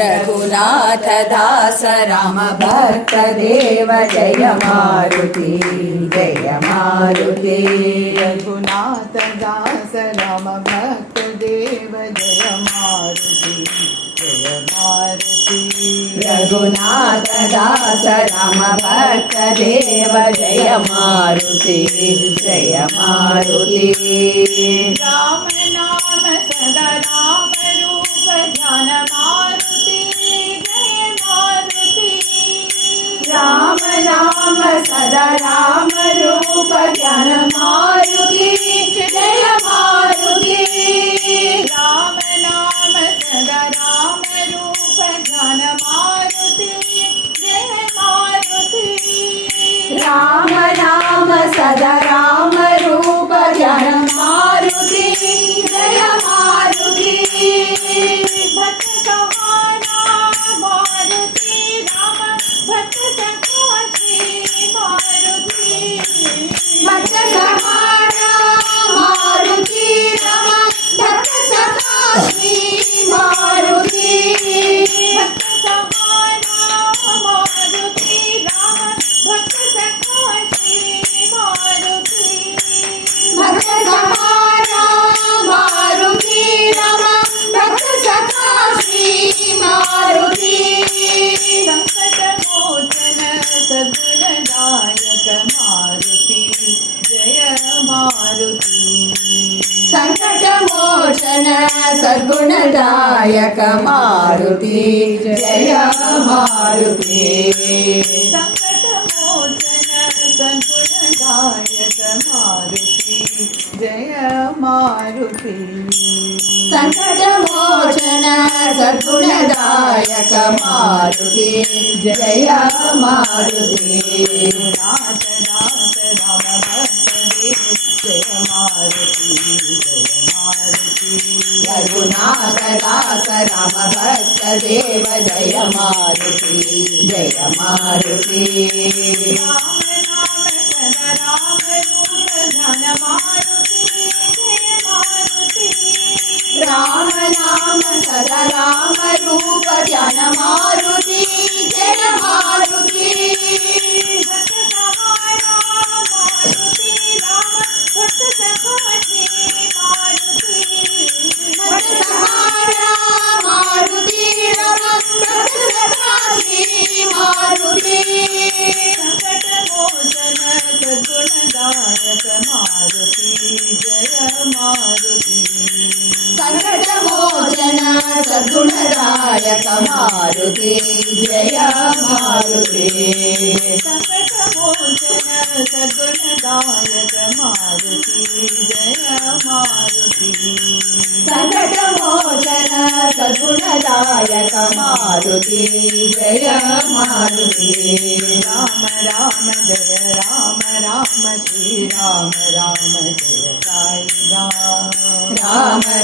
रघुनाथ दास राम भक्त देव जय मारुति जय मारुति। रघुनाथ दास राम भक्त देव जय मारुति जय मारुति। रघुनाथ दास राम भक्त देव जय मारुति जय मारुति। राम नाम सदा राम cada మారుతి సంకటమోచన సద్గుణదాయక మారుతి జయ మారుతి సంకటమోచన సద్గుణదాయక మారుతి జయ మారుతి సంకటమోచన సద్గుణదాయక మారుతి జయ మారుతి సంకటమోచన సద్గుణదాయక మారుతి జయ మారుతి నాథ నాథ రామ జయ మారుతి జయ మారుతి రఘునాథ దాస రామ భక్త దేవ జయ మారుతి జయ మారుతి సకటమోచన సద్గుణదాయక మారుతే జయ మారుతే. సకటమోచన సద్గుణదాయక మారుతి జయ మారుతి సకటమోచన సద్గుణదాయక మారుతి జయ మారుతి రామ రామ జయ రామ రామ శ్రీ రామ రామ జయ.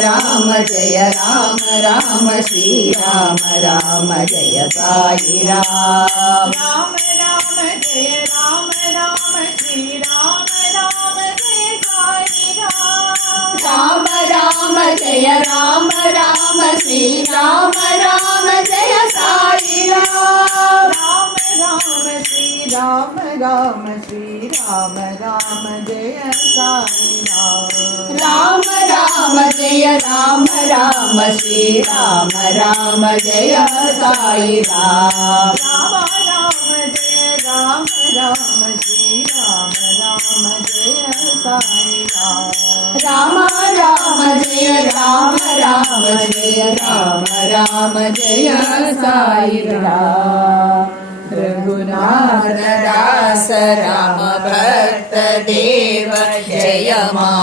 राम जय राम राम श्री राम राम जय साई राम राम राम जय राम राम श्री राम राम जय साई राम राम राम जय राम राम श्री राम राम जय साई राम राम राम श्री राम राम श्री राम राम जय साई राम राम राम राम श्री राम राम जय साई राम राम राम जय राम राम श्री राम राम जय साई राम राम राम जय राम राम जय राम राम जय साई राम रघुनाथ दास राम भक्त देव जय मारुति